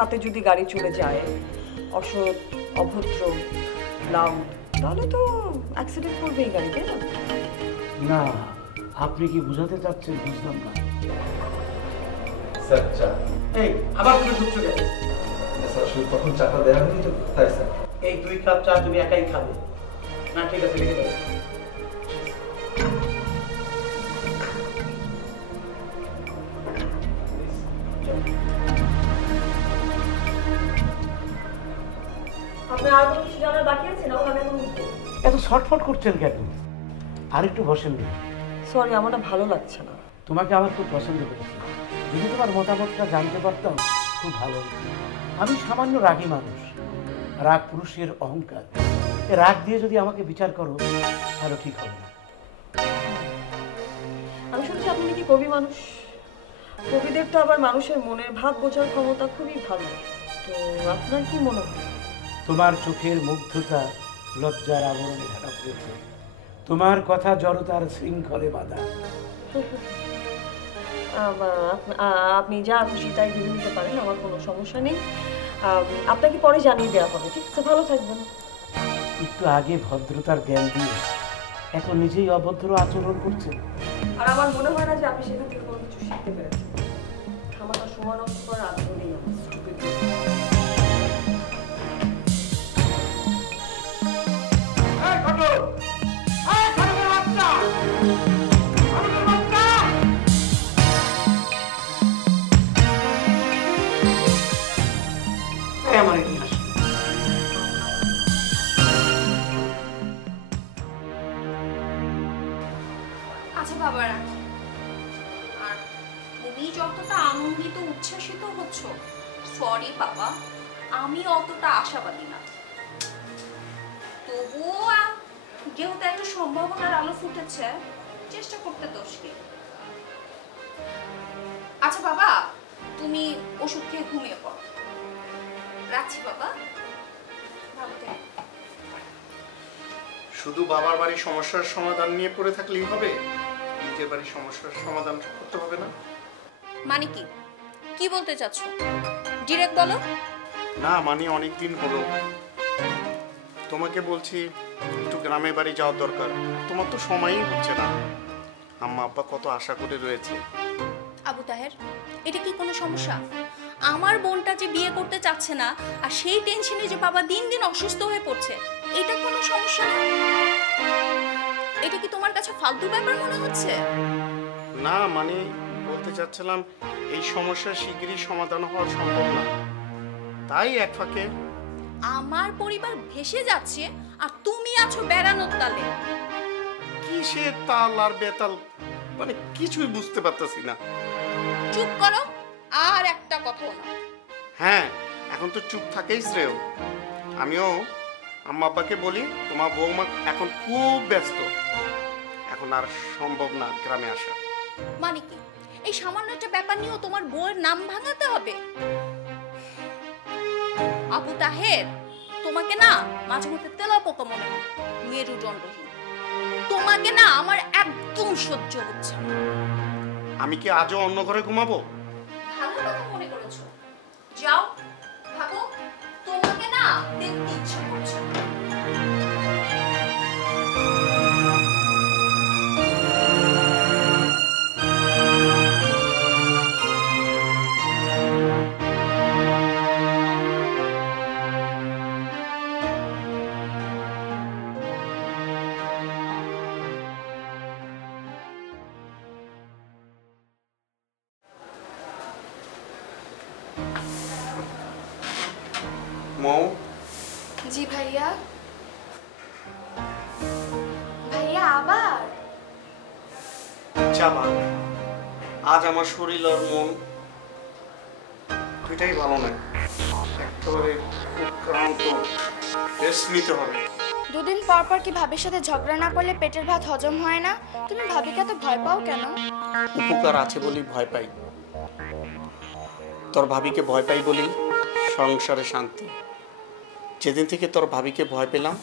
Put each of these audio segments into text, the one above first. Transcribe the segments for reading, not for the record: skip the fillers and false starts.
হাতে যদি গাড়ি চলে যায়, অসৎ, অভদ্র, লাউড, তাহলে তো অ্যাক্সিডেন্ট করবেই গাড়ি, তাই না? না, আপনি কি বুঝাতে চাচ্ছেন বুঝলাম না। স্যার চা। এই আবার তুমি ঢুকছো কেন? স্যার শুধু তখন চাটা দেওয়া হয়নি তো, তাই স্যার। এই 2 কাপ চা তুমি একাই খাবে না? ঠিক আছে, লিখে দাও। আপনার আর কোনো কিছু জানার বাকি আছে না? আমি এখন উঠবো। এত শর্টফট করছেন কেন? আর একটু বসেন না। সরি, আমার না ভালো লাগছে না। তোমাকে আমার খুব পছন্দ করেছি। যদি তোমার মতামতটা জানতে পারতাম খুব ভালো হতো। আমি সামান্য রাগী মানুষ। রাগ পুরুষের অহংকার। এ রাগ দিয়ে যদি আমাকে বিচার করো তাহলে ঠিক হবে না। আমি শুনছি আপনি নাকি কবি মানুষ। কবিদের তো আবার মানুষের মনের ভাব বোঝার ক্ষমতা খুবই ভালো। তো আপনার কি মনে হয়? তোমার চোখের মুগ্ধতা লজ্জার আবরণে ঢাকা পড়েছে। তোমার কথা জড়তার শৃঙ্খলে বাঁধা। আপনি যা খুশি তাই ভেবে নিতে পারেন, আমার কোনো সমস্যা নেই। আপনাকে পরে জানিয়ে দেওয়া হবে, ঠিক আছে? ভালো থাকবেন। একটু আগে ভদ্রতার জ্ঞান দিয়ে এখন নিজেই অভদ্র আচরণ করছে। আর আমার মনে হয় না যে আপনি সেখান থেকে কোনো কিছু শিখতে পেরেছেন। খামাখা সময় নষ্ট করার আগ্রহ নেই আমার। স্টুপিড। আমার এটি হাসি। আচ্ছা বাবা, রাখি। আর তুমি যতটা আনন্দিত উচ্ছ্বাসিত হচ্ছ, সরি বাবা, আমি অতটা আশাবাদী না। তবুও যেহেতু একটা সম্ভাবনার আলো ফুটেছে, চেষ্টা করতে দোষ কি? আচ্ছা বাবা, তুমি ওষুধ খেয়ে ঘুমিয়ে পড়ো। রাখছি বাবা, ভালো থেকো। শুধু বাবার বাড়ির সমস্যার সমাধান নিয়ে পড়ে থাকলেই হবে? নিজের বাড়ির সমস্যার সমাধান করতে হবে না? মানে কি কি বলতে চাচ্ছ? ডিরেক্ট বলো। না মানে অনেকদিন হলো তোমাকে বলছি একটু গ্রামে বাড়ি যাওয়ার দরকার। তোমার তো সময়ই হচ্ছে না। আম্মা আব্বা কত আশা করে রয়েছে। আবু তাহের, এটা কি কোনো সমস্যা? আমার বোনটা যে বিয়ে করতে চাচ্ছে না আর সেই টেনশনে যে বাবা দিন দিন অসুস্থ হয়ে পড়ছে, এটা কোনো সমস্যা না? এটা কি তোমার কাছে ফালতু ব্যাপার মনে হচ্ছে? না মানে বলতে চাচ্ছিলাম এই সমস্যা শিগগিরই সমাধান হওয়া সম্ভব না, তাই এক ফাঁকে। আমার পরিবার ভেসে যাচ্ছে আর তুমি আছো বেড়ানোর তালে। কিসের তাল আর বেতাল, মানে কিছুই বুঝতে পারতেছি না। চুপ করো, আর একটা কথা না। হ্যাঁ, এখন তো চুপ থাকেই শ্রেয়। আমিও আম্মা আব্বাকে বলি তোমার বৌমা এখন খুব ব্যস্ত, এখন আর সম্ভব না গ্রামে আসা। মানে কি এই সামান্য একটা ব্যাপার নিয়েও তোমার বউয়ের নাম ভাঙাতে হবে? আবু তাহের, তোমাকে না মাঝে মধ্যে তেলাপোকা মনে হয়, মেরুদণ্ডহীন। তোমাকে না আমার একদম সহ্য হচ্ছে না। আমি কি আজও অন্য ঘরে ঘুমাবো? ভালো কথা মনে করেছো, যাও ভাবো। তোমাকে না দেখতে ইচ্ছা করছে। মৌ। জি ভাইয়া। ভাইয়া আবার? যাবা, আজ আমার শরীর আর মন দুইটাই ভালো নয়, একেবারে খুব ক্লান্ত, রেস্ট নিতে হবে। দুদিন পর পর কি ভাবির সাথে ঝগড়া না করলে পেটের ভাত হজম হয় না? তুমি ভাবিকে এত ভয় পাও কেন? উপকার আছে বলেই ভয় পাই। তোর ভাবিকে ভয় পাই বলেই সংসারে শান্তি। যেদিন থেকে তোর ভাবিকে ভয় পেলাম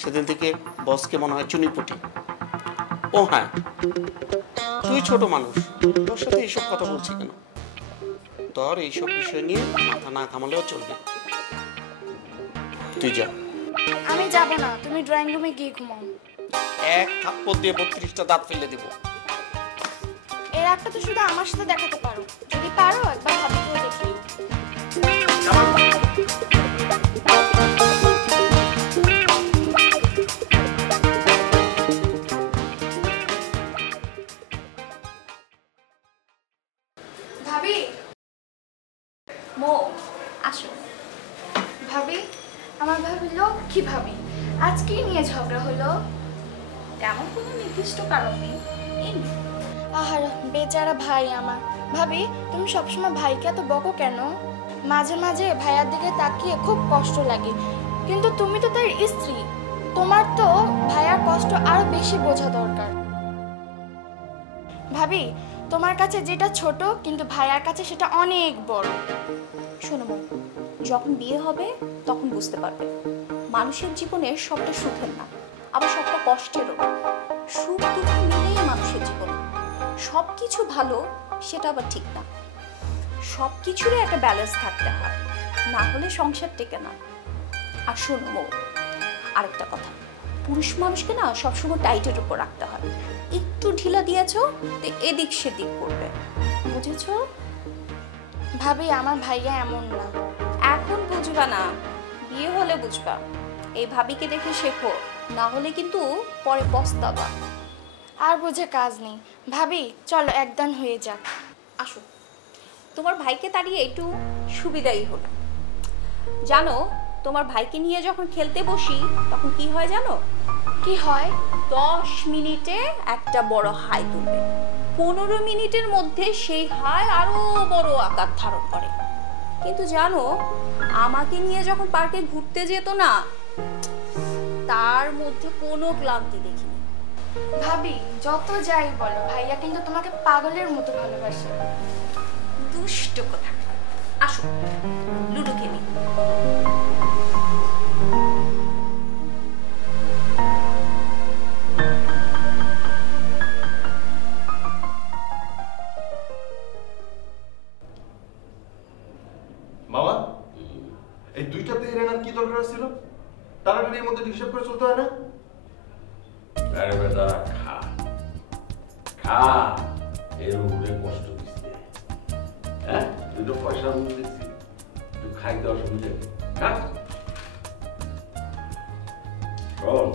সেদিন থেকে বসকে মনে হয় চুনিপুটি। ও হ্যাঁ, তুই ছোট মানুষ, তোর সাথে এইসব কথা বলছি কেন? তোর এইসব বিষয় নিয়ে মাথা না ঘামালেও চলবে। তুই যা। আমি যাব না, তুমি ড্রয়িং রুমে গিয়ে ঘুমাও। এক থাপ্পড় দিয়ে 32টা দাঁত ফেলে দেবো। এর একটা তো শুধু আমার সাথে দেখাতে পারো, যদি পারো একবার ভাবিকেও দেখি। ভাবি, মো আসো। ভাবি, আমার ভাবি লক্ষ্মী ভাবি, আজ কি নিয়ে ঝগড়া হলো? তেমন কোনো নির্দিষ্ট কারণ নেই, এমনি। আহার বেচারা ভাই আমার। ভাবি, তুমি সবসময় ভাইকে এত বকো কেন? মাঝে মাঝে ভাইয়ার দিকে তাকিয়ে খুব কষ্ট লাগে, কিন্তু তুমি তো তার স্ত্রী, তোমার তো ভাইয়ার কষ্ট আরো বেশি বোঝা দরকার। ভাবি, তোমার কাছে যেটা ছোট কিন্তু ভাইয়ার কাছে সেটা অনেক বড়। শোনো মো, যখন বিয়ে হবে তখন বুঝতে পারবে মানুষের জীবনে সবটা সুখের না, আবার সবটা কষ্টেরও। সুখ দুঃখ মিলেই মানুষের জীবন। সব কিছু ভালো সেটা আবার ঠিক না, সব কিছুরই একটা ব্যালেন্স থাকতে হয়, না হলে সংসার টেকে না। আর শোনো মো, আরেকটা কথা, পুরুষ মানুষকে না সবসময় টাইটের উপর রাখতে হয়। একটু ঢিলা দিয়েছ তো এদিক সেদিক করবে, বুঝেছো? ভাবি, আমার ভাইয়া এমন না। এখন বুঝবা না, বিয়ে হলে বুঝবা। এই ভাবিকে দেখে শেখো, না হলে কিন্তু পরে পস্তাবা। আর বুঝে কাজ নেই। ভাবি চলো একদান হয়ে যাক। আসো, তোমার ভাইকে তাড়িয়ে একটু সুবিধাই হলো। জানো, তোমার ভাইকে নিয়ে যখন খেলতে বসি তখন কি হয় জানো? কি হয়? 10 মিনিটে একটা বড় হাই তুলবে, 15 মিনিটের মধ্যে সেই হাই আরো বড় আকার ধারণ করে। কিন্তু জানো, আমাকে নিয়ে যখন পার্কে ঘুরতে যেত না, তার মধ্যে কোনো ক্লান্তি দেখিনি। ভাবি যত যাই বলো, ভাইয়া কিন্তু তোমাকে পাগলের মতো ভালোবাসে। দুষ্ট কথা। আসো, লুডো খেলি। মামা, এই দুইটা দেহের এনার কি দরকার ছিল? তাড়াতাড়ির মধ্যে হিসাব করে চলতে হয় না? আরে বেটা খা খা, এর উপরে কষ্ট দিচ্ছে। হ্যাঁ, দুটো পয়সার মধ্যে দিচ্ছি, একটু খাইতে অসুবিধা নেই, খা। শোন,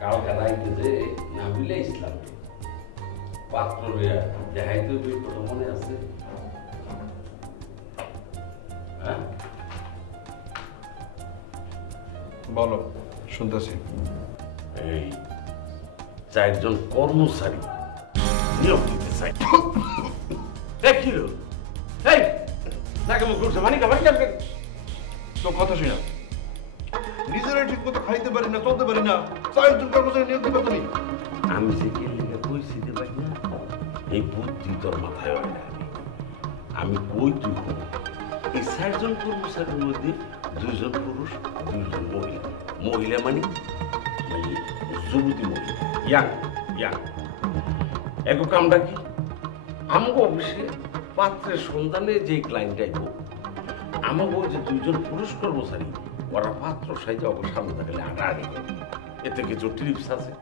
কালকে রাইতে যে নাবিলা ইসলাম পাত্র দেখাইতে কথা মনে আছে? হ্যাঁ, বলো, শুনতেছি। এই 4 জন কর্মচারী নিয়োগ দিতে চাই। কি হলো? এই নাকে মুখ করছে, মানে খাবার যাবে তো কথা শুনা, নিজেরা ঠিক মতো খাইতে পারি না, চলতে পারি না, 4 জন কর্মচারী নিয়োগ দিবে তুমি? আমি যে কে লেগে কইছি দে ভাই না, এই বুদ্ধি তোর মাথায় হয় না। আমি কই তুই এই 4 জন কর্মচারীর মধ্যে 2 জন পুরুষ, 2 জন মহিলা। মহিলা মানে যুবতী মহিলা, ইয়াং ইয়াং। এক কামটা কি, আমাকে অফিসে পাত্রের সন্ধানে যে ক্লায়েন্ট আইব, আমাকে যে 2 জন পুরুষ কর্মচারী ওরা পাত্র সাইজে অবশ্য সামনে থাকলে আড়াআড়ি করবে। এতে কিছু টিপস আছে।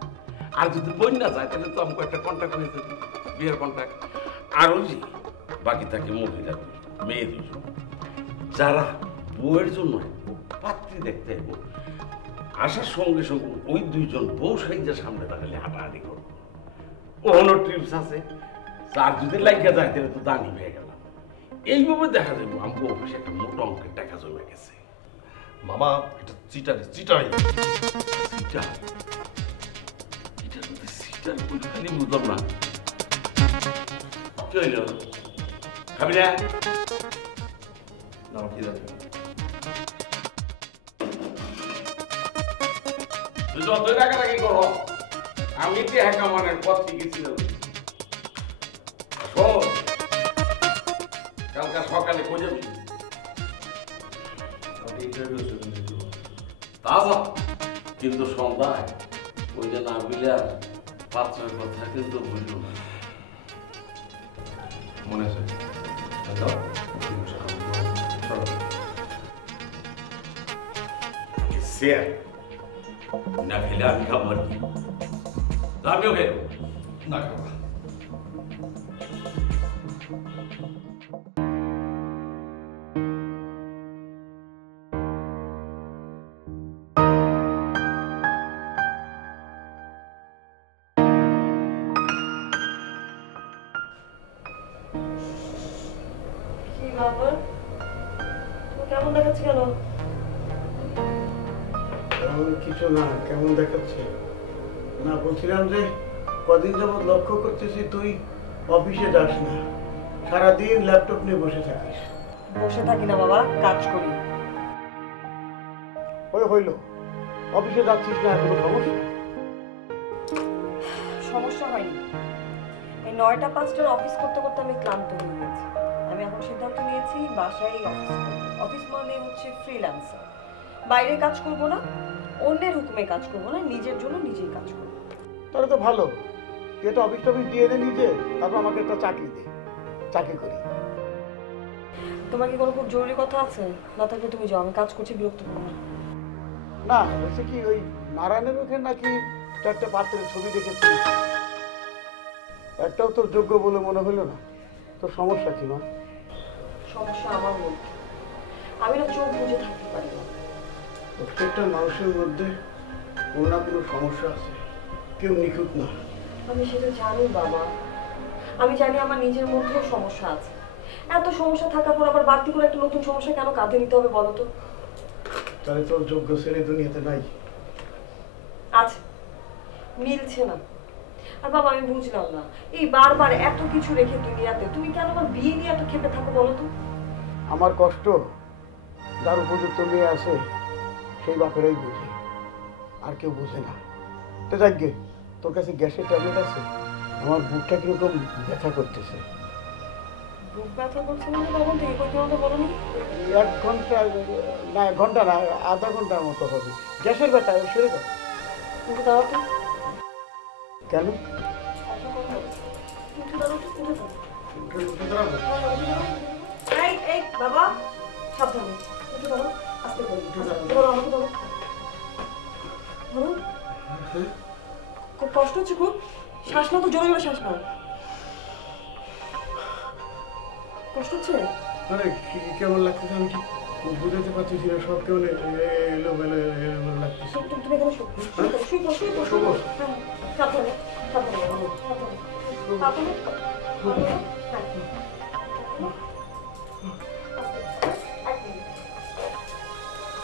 আর যদি বই না যায় তাহলে তো আমাকে একটা কন্ট্যাক্ট হয়ে যাবে, বিয়ের কন্ট্যাক্ট। আর ওই যে বাকি থাকে মহিলা, মেয়ে 2 জন, যারা বউয়ের জন্য পাত্রী দেখতে আইব, আসার সঙ্গে সঙ্গে ওই 2 জন বউ সাইজের সামনে দাঁড়ালে হাঁটাহাঁটি করবো। ওখানে ট্রিপস আছে, তার যদি লাগিয়ে যায় তাহলে তো দানি হয়ে গেলাম। এইভাবে দেখা যাবো আমাকে অফিসে একটা মোটা অঙ্কের টাকা জমে গেছে। মামা, এটা চিটারি চিটারি। সিটার, এটার মধ্যে সিটার বই খালি বুঝলাম না। কি হইল? খাবি না? না, কি জানি তুই যতই রাগারাগি করো, আমি কি হ্যাকামানের পথ থেকে ছিলাম। শোন, কালকে সকালে কই যাবি? তাজা, কিন্তু সন্ধ্যায় ওই যে না বিলার পাত্রের কথা কিন্তু বুঝলো না। মনে আছে? স্যার না খেলে আমি খাবো আর কি আমিও খেয়ে নেবো। না খাবা। কি ব্যাপার? তুমি কেমন দেখাচ্ছে কেন? তেমন কিছু না, কেমন দেখাচ্ছে না, বলছিলাম যে কদিন যাবৎ লক্ষ্য করতেছি তুই অফিসে যাস না, সারাদিন ল্যাপটপ নিয়ে বসে থাকিস। বসে থাকি না বাবা, কাজ করি। হইল অফিসে যাচ্ছিস না, কোনো সমস্যা? সমস্যা হয়নি। এই 9টা 5টার অফিস করতে করতে আমি ক্লান্ত হয়ে গেছি। আমি এখন সিদ্ধান্ত নিয়েছি বাসায় অফিস করব। অফিস মানে হচ্ছে ফ্রিল্যান্সার। বাইরে কাজ করব না, অন্যের হুকুমে কাজ করব না, নিজের জন্য নিজেই কাজ করব। তাহলে তো ভালো, তুই একটা অফিস টফিস দিয়ে দে নিজে, তারপর আমাকে একটা চাকরি দে, চাকরি করি। তোমার কি কোনো খুব জরুরি কথা আছে? না থাকলে তুমি যাও, আমি কাজ করছি, বিরক্ত করো না। না হচ্ছে কি, ওই নারায়ণের ওখানে নাকি চারটে পাত্রের ছবি দেখেছি, একটাও তোর যোগ্য বলে মনে হলো না। তোর সমস্যা কি মা? সমস্যা আমার মধ্যে, আমি না চোখ বুঝে থাকতে পারি না। প্রত্যেকটা মানুষের মধ্যে কোনো না কোনো সমস্যা আছে, কেউ নিখুঁত না। আমি সেটা জানি বাবা, আমি জানি আমার নিজের মধ্যেও সমস্যা আছে। এত সমস্যা থাকার পর আবার বাড়তি করে একটা নতুন সমস্যা কেন কাঁধে নিতে হবে বলো তো? তাহলে তোর যোগ্য ছেলে দুনিয়াতে নাই? আছে, মিলছে না। আর বাবা আমি বুঝলাম না, এই বারবার এত কিছু রেখে দুনিয়াতে তুমি কেন আমার বিয়ে নিয়ে এত খেপে থাকো বলো তো? আমার কষ্ট যার উপযুক্ত মেয়ে আছে সেই বাপেরাই বুঝে, আর কেউ বুঝে না। তো যাকগে, তোর কাছে গ্যাসের ট্যাবলেট আছে? আমার বুকটা কিরকম ব্যথা করতেছে। বুক ব্যথা করছে মানে কখন থেকে? কই তোমাকে বলোনি? 1 ঘন্টা না, 1 ঘন্টা না, আধা ঘন্টার মতো হবে। গ্যাসের ব্যথা সেরে যাবে। কিন্তু দাঁড়াও তো। কেন? কিন্তু দাঁড়াও তো, উঠে যাও। উঠে দাঁড়াবো? এই এই বাবা, সাবধানে উঠে দাঁড়াও, আস্তে করে ধরো, আমাকে ধরো। ধরো। খুব কষ্ট হচ্ছে? খুব শ্বাস নাও তো, জোরে জোরে শ্বাস নাও। কষ্ট হচ্ছে? আরে কেমন লাগতেছে আমি ঠিক বুঝতে পারতেছি না, সব কেমন এলোমেলো লাগতেছে। তুমি এখানে শো, শুই পড়ো, শুই পড়ো, শুই পড়ো। হ্যাঁ, সাবধানে সাবধানে সাবধানে সাবধানে।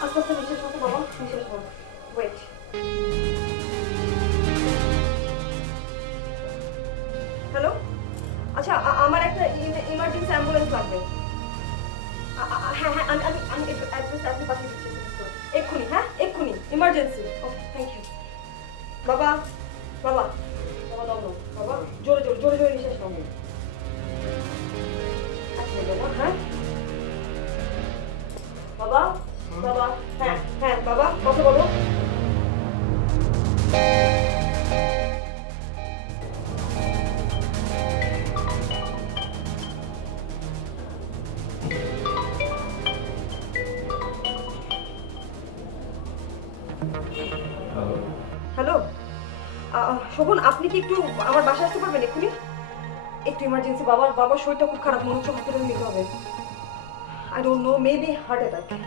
আস্তে আস্তে নিঃশ্বাস নাও বাবা, নিঃশ্বাস নাও। ওয়েট। হ্যালো, আচ্ছা আমার একটা ইমার্জেন্সি অ্যাম্বুলেন্স লাগবে। হ্যাঁ হ্যাঁ, আমি আমি আমি অ্যাড্রেস আপনি পাঠিয়ে দিচ্ছি এক্ষুনি। হ্যাঁ এক্ষুনি, ইমার্জেন্সি। Okay, thank you. বাবা বাবা বাবা দাও, বাবা জোরে জোরে জোরে জোরে নিঃশ্বাস নাও। আচ্ছা বাবা, হ্যাঁ বাবা বাবা, হ্যাঁ হ্যাঁ বাবা, কথা বলো। হ্যালো শোভন, আপনি কি একটু আমার বাসায় আসতে পারবেন এক্ষুনি? একটু ইমার্জেন্সি, বাবার শরীরটা খুব খারাপ, মনে হচ্ছে হসপিটালে নিতে হবে। I don't know, maybe heart attack.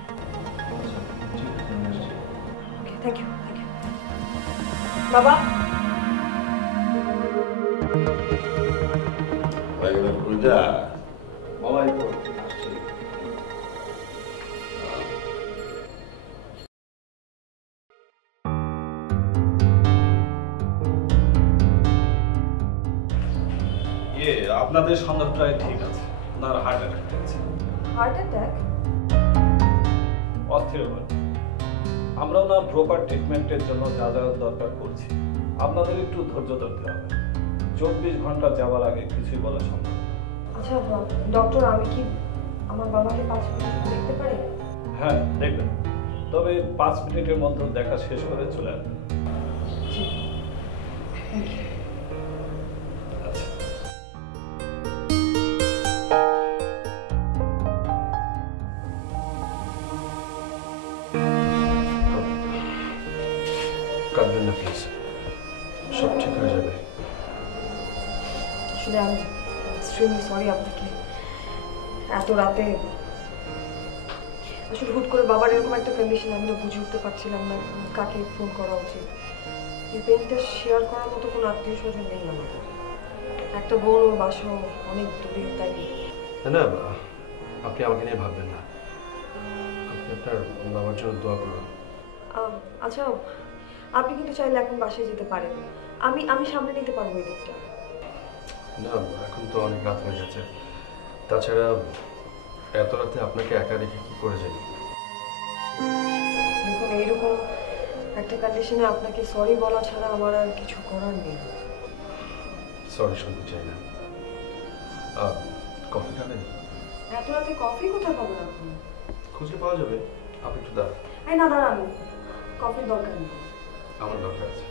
Okay, thank you thank you. বাবা পূজা বাবা এই তো আসছে। আপনাদের সন্দেহ প্রায় ঠিক আছে, ওনার হার্ট অ্যাটাক হয়েছে। Heart attack? অস্থির, আমরা ওনার প্রপার ট্রিটমেন্টের জন্য যা যা দরকার করছি। আপনাদের একটু ধৈর্য ধরতে হবে। 24 ঘন্টা যাওয়ার আগে কিছুই বলা সম্ভব না। আচ্ছা ডক্টর, আমি কি আমার বাবাকে 5 মিনিট দেখতে পারি? হ্যাঁ দেখবেন, তবে 5 মিনিটের মধ্যে দেখা শেষ করে চলে আসবেন। জি, থ্যাংক ইউ। আচ্ছা। সব ঠিক হয়ে যাবে। আসলে আমি এক্সট্রিমলি সরি আপনাকে এত রাতে আসলে হুট করে বাবার এরকম একটা কন্ডিশন আমি না বুঝে উঠতে পারছিলাম না কাকে ফোন করা উচিত। এই পেনটা শেয়ার করার মতো কোনো আত্মীয় স্বজন নেই আমাদের। একটা বোন ওর বাসাও অনেক দূরে, তাই না আপনি আমাকে নিয়ে ভাববেন না, আপনি আপনার বাবার জন্য দোয়া করুন। আচ্ছা আপনি কিন্তু চাইলে এখন বাসায় যেতে পারেন, আমি আমি সামনে নিতে পারবো এই দিকটা। না এখন তো অনেক রাত হয়ে গেছে, তাছাড়া এত রাতে আপনাকে একা রেখে কি করে যাই? দেখুন এইরকম একটা কন্ডিশনে আপনাকে সরি বলা ছাড়া আমার আর কিছু করার নেই। সরি শুনতে চাই না। কফি খাবেন? এত রাতে কফি কোথায় পাবেন আপনি? খুঁজে পাওয়া যাবে, আপনি একটু দাঁড়ান। এই না দাঁড়ান, কফির দরকার নেই। আমার দরকার আছে।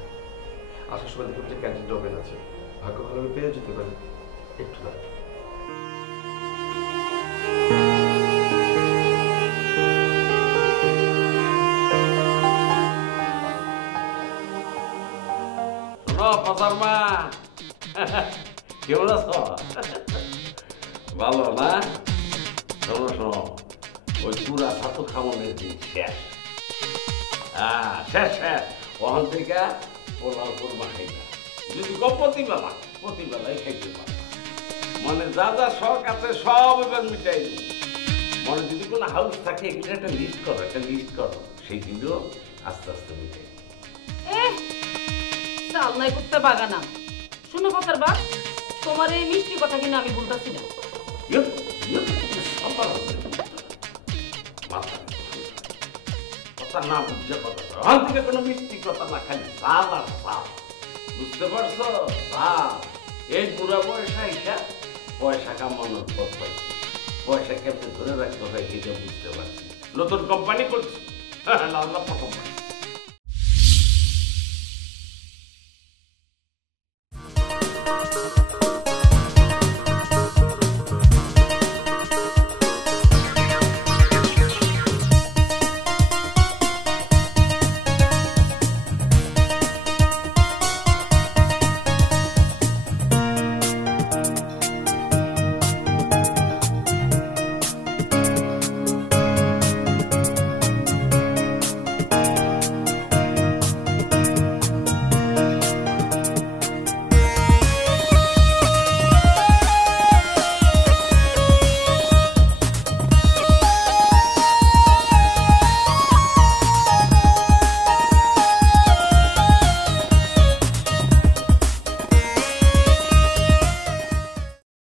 আসার সময় দেখুন যে ক্যান্টিনটা ওপেন আছে, ভাগ্য ভালো পেয়ে যেতে পারি। একটু দাঁড়ান। কেমন আছো? ভালো না? শোনো শোনো, ওই পুরা ছাত্র খামনের দিন শেষ। শেষ শেষ। ওখান থেকে পোলাও কোরমা খাইবা। যদি প্রতিবেলায় খাইতে পারো, মানে যা যা শখ আছে সব এবার মিটাই দিই। মনে যদি কোনো হাউস থাকে এগুলো একটা লিস্ট করো, সেইগুলো আস্তে আস্তে মিটাই। চাল নাই করতে বাগানা। শুনো কথার বাপ, তোমার এই মিষ্টি কথা কিনা আমি বলতেছি না। কথা না বুঝছে কথা, ওখান থেকে কোনো মিষ্টি কথা না, খালি চাল আর চাল। বুঝতে পারছো? এই বুড়া বয়সা এটা পয়সা কামানোর পথ পাইছি। পয়সা কেমনে ধরে রাখতে হয় সেটা বুঝতে পারছি। নতুন কোম্পানি করছি, আল্লাহ প্রথম